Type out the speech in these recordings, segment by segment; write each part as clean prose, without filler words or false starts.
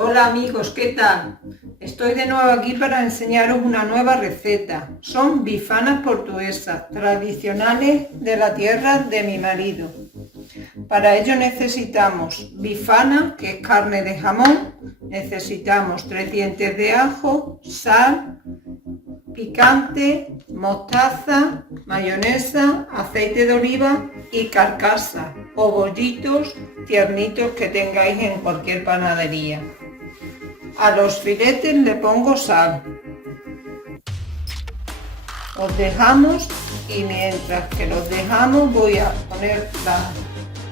Hola amigos, ¿qué tal? Estoy de nuevo aquí para enseñaros una nueva receta. Son bifanas portuguesas, tradicionales de la tierra de mi marido. Para ello necesitamos bifana, que es carne de jamón, necesitamos 3 dientes de ajo, sal, picante, mostaza, mayonesa, aceite de oliva y carcasa o bollitos tiernitos que tengáis en cualquier panadería. A los filetes le pongo sal. Los dejamos y mientras que los dejamos voy a poner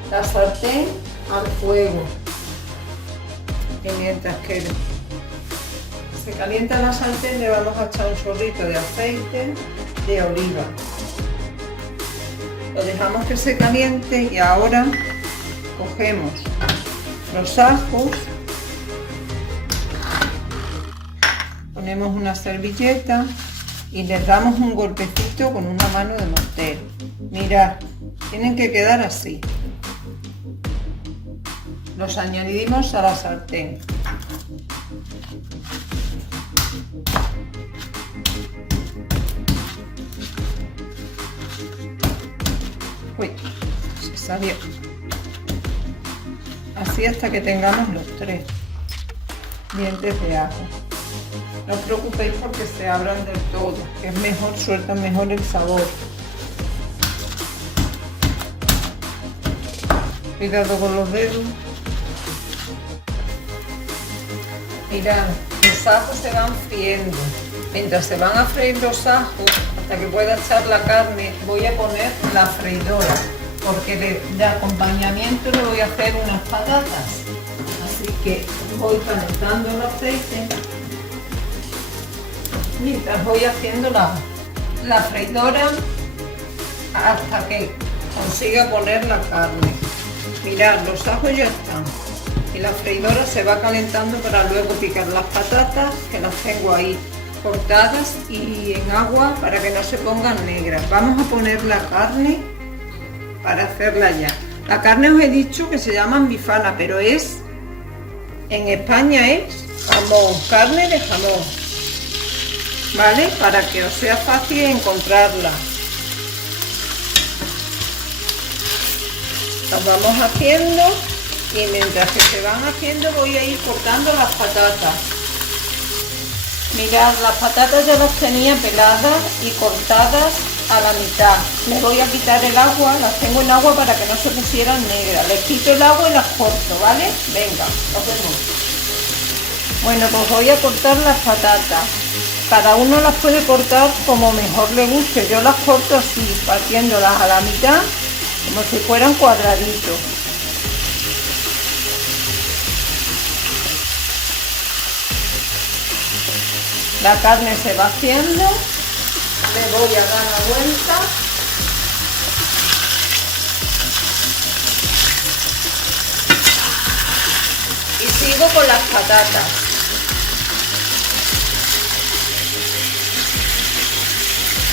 la sartén al fuego. Y mientras que se calienta la sartén le vamos a echar un chorrito de aceite de oliva. Lo dejamos que se caliente y ahora cogemos los ajos, ponemos una servilleta y les damos un golpecito con una mano de mortero. Mirad, tienen que quedar así. Los añadimos a la sartén. Uy, se salió. Así hasta que tengamos los 3 dientes de ajo. No os preocupéis porque se abran del todo, que es mejor, sueltan mejor el sabor. Cuidado con los dedos. Mirad, los ajos se van friendo. Mientras se van a freír los ajos, hasta que pueda echar la carne, voy a poner la freidora, porque de acompañamiento le voy a hacer unas patatas. Así que voy calentando el aceite mientras voy haciendo la freidora hasta que consiga poner la carne. Mirad, los ajos ya están y la freidora se va calentando para luego picar las patatas, que las tengo ahí cortadas y en agua para que no se pongan negras. Vamos a poner la carne para hacerla ya. La carne os he dicho que se llaman bifana, pero en España es jamón, carne de jamón, ¿vale? Para que os sea fácil encontrarla. Las vamos haciendo y mientras que se van haciendo voy a ir cortando las patatas. Mirad, las patatas ya las tenía peladas y cortadas a la mitad. Les voy a quitar el agua, las tengo en agua para que no se pusieran negras. Les quito el agua y las corto, ¿vale? Venga, nos vemos. Bueno, pues voy a cortar las patatas. Cada uno las puede cortar como mejor le guste. Yo las corto así, partiéndolas a la mitad, como si fueran cuadraditos. La carne se va haciendo, le voy a dar la vuelta y sigo con las patatas.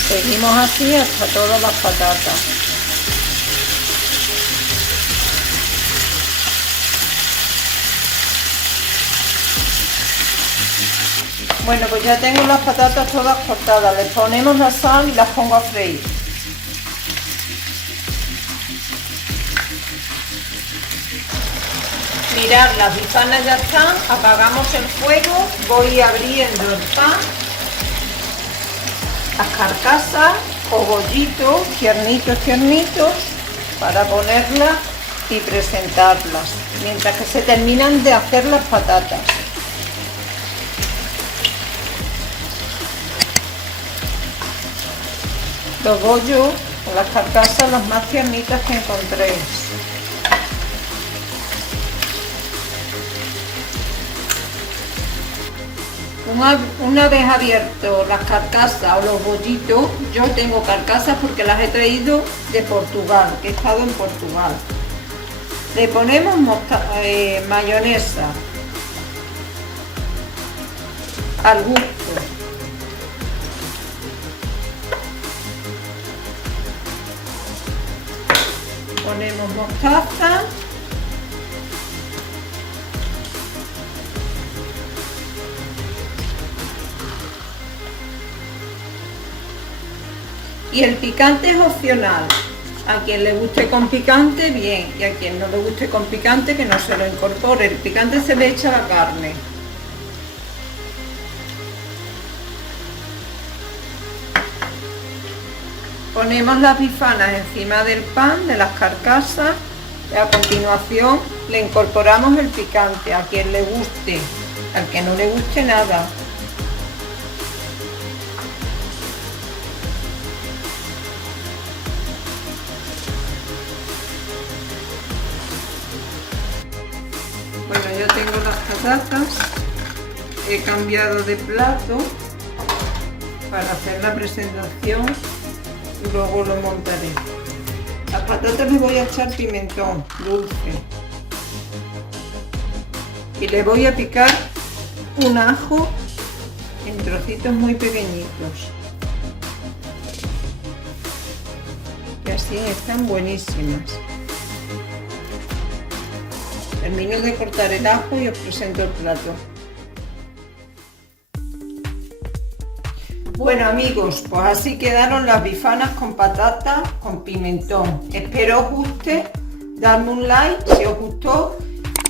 Seguimos así hasta todas las patatas. Bueno, pues ya tengo las patatas todas cortadas, les ponemos la sal y las pongo a freír. Mirad, las bifanas ya están, apagamos el fuego, voy abriendo el pan, las carcasas o bollitos, tiernitos, para ponerlas y presentarlas, mientras que se terminan de hacer las patatas. Los bollos o las carcasas las más tiernitas que encontréis. Una vez abierto las carcasas o los bollitos, yo tengo carcasas porque las he traído de Portugal, que he estado en Portugal. Le ponemos mayonesa al gusto. Ponemos mostaza Y el picante es opcional. A quien le guste con picante, bien, y a quien no le guste con picante, que no se lo incorpore. El picante se le echa a la carne. Ponemos las bifanas encima del pan, de las carcasas, y a continuación le incorporamos el picante, a quien le guste, al que no le guste nada. Bueno, yo tengo las patatas, he cambiado de plato para hacer la presentación y luego lo montaré. Las patatas le voy a echar pimentón dulce y le voy a picar un ajo en trocitos muy pequeñitos, y así están buenísimas. Termino de cortar el ajo y os presento el plato. Bueno amigos, pues así quedaron las bifanas con patatas con pimentón. Espero os guste, darme un like si os gustó,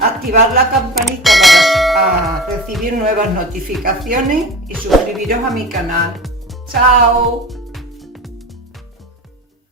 activar la campanita para recibir nuevas notificaciones y suscribiros a mi canal. ¡Chao!